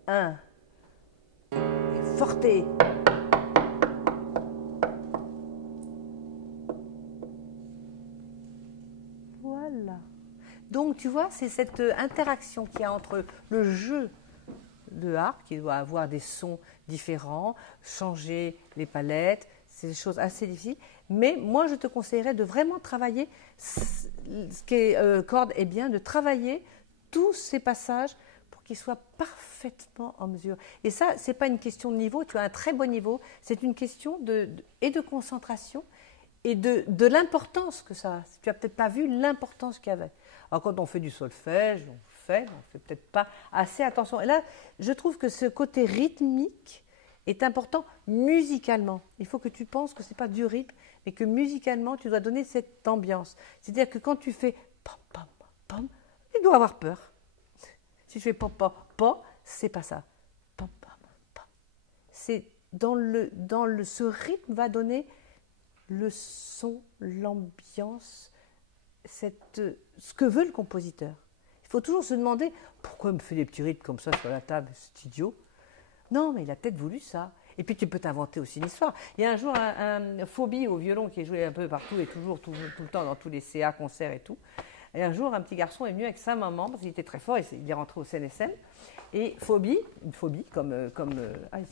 1. Et forte. Voilà. Donc, tu vois, c'est cette interaction qu'il y a entre le jeu de harpe, qui doit avoir des sons différents, changer les palettes, c'est des choses assez difficiles. Mais moi, je te conseillerais de vraiment travailler, ce qui est corde est bien, de travailler tous ces passages pour qu'ils soient parfaitement en mesure. Et ça, ce n'est pas une question de niveau, tu as un très bon niveau, c'est une question de concentration et de l'importance que ça a. Tu n'as peut-être pas vu l'importance qu'il y avait. Alors quand on fait du solfège, on fait peut-être pas assez attention. Et là, je trouve que ce côté rythmique est important musicalement. Il faut que tu penses que ce n'est pas du rythme, mais que musicalement, tu dois donner cette ambiance. C'est-à-dire que quand tu fais pam, pam, pam, il doit avoir peur. Si tu fais pam, pam, pam, c'est pas ça. Pam, pam, pam. C'est ce rythme va donner le son, l'ambiance, ce que veut le compositeur. Il faut toujours se demander pourquoi il me fait des petits rythmes comme ça sur la table, c'est idiot. Non, mais il a peut-être voulu ça. Et puis tu peux t'inventer aussi une histoire. Il y a un jour un Phobie au violon qui est joué un peu partout et toujours, tout le temps dans tous les CA, concerts et tout. Et un jour, un petit garçon est venu avec sa maman, parce qu'il était très fort, il est rentré au CNSM. Et Phobie, une phobie,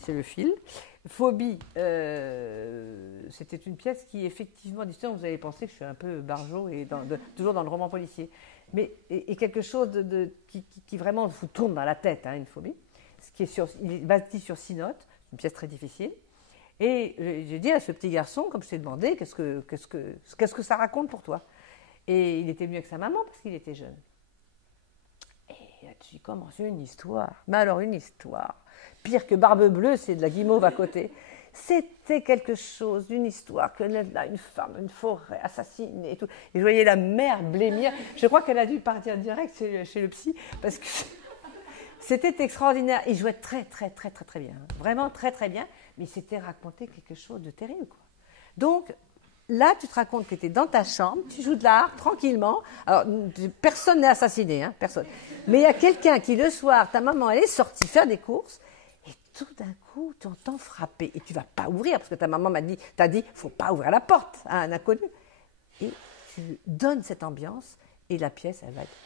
c'est le fil. Phobie, c'était une pièce qui, effectivement, vous allez penser que je suis un peu barjot et toujours dans le roman policier. Mais, et quelque chose qui vraiment vous tourne dans la tête, hein, une phobie. Il est bâti sur 6 notes, une pièce très difficile. Et j'ai dit à ce petit garçon, comme je t'ai demandé, qu'est-ce que ça raconte pour toi? Et il était venu avec sa maman parce qu'il était jeune. Et là-dessus, comment c'est une histoire? Mais alors, une histoire. Pire que Barbe Bleue, c'est de la guimauve à côté. C'était quelque chose, une histoire, que là, une femme, une forêt, assassinée et tout. Et je voyais la mère blêmir. Je crois qu'elle a dû partir direct chez le psy parce que c'était extraordinaire. Il jouait très, très, très, très, très bien. Vraiment très, très bien. Mais il s'était raconté quelque chose de terrible, quoi. Donc, là, tu te racontes que tu es dans ta chambre, tu joues de l'art tranquillement. Alors, personne n'est assassiné, hein, personne. Mais il y a quelqu'un qui, le soir, ta maman, elle est sortie faire des courses, et tout d'un coup, tu entends frapper. Et tu ne vas pas ouvrir, parce que ta maman t'a dit, il ne faut pas ouvrir la porte à un inconnu. Et tu donnes cette ambiance, et la pièce, elle va être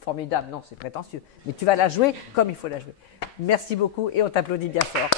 formidable. Non, c'est prétentieux. Mais tu vas la jouer comme il faut la jouer. Merci beaucoup, et on t'applaudit bien fort.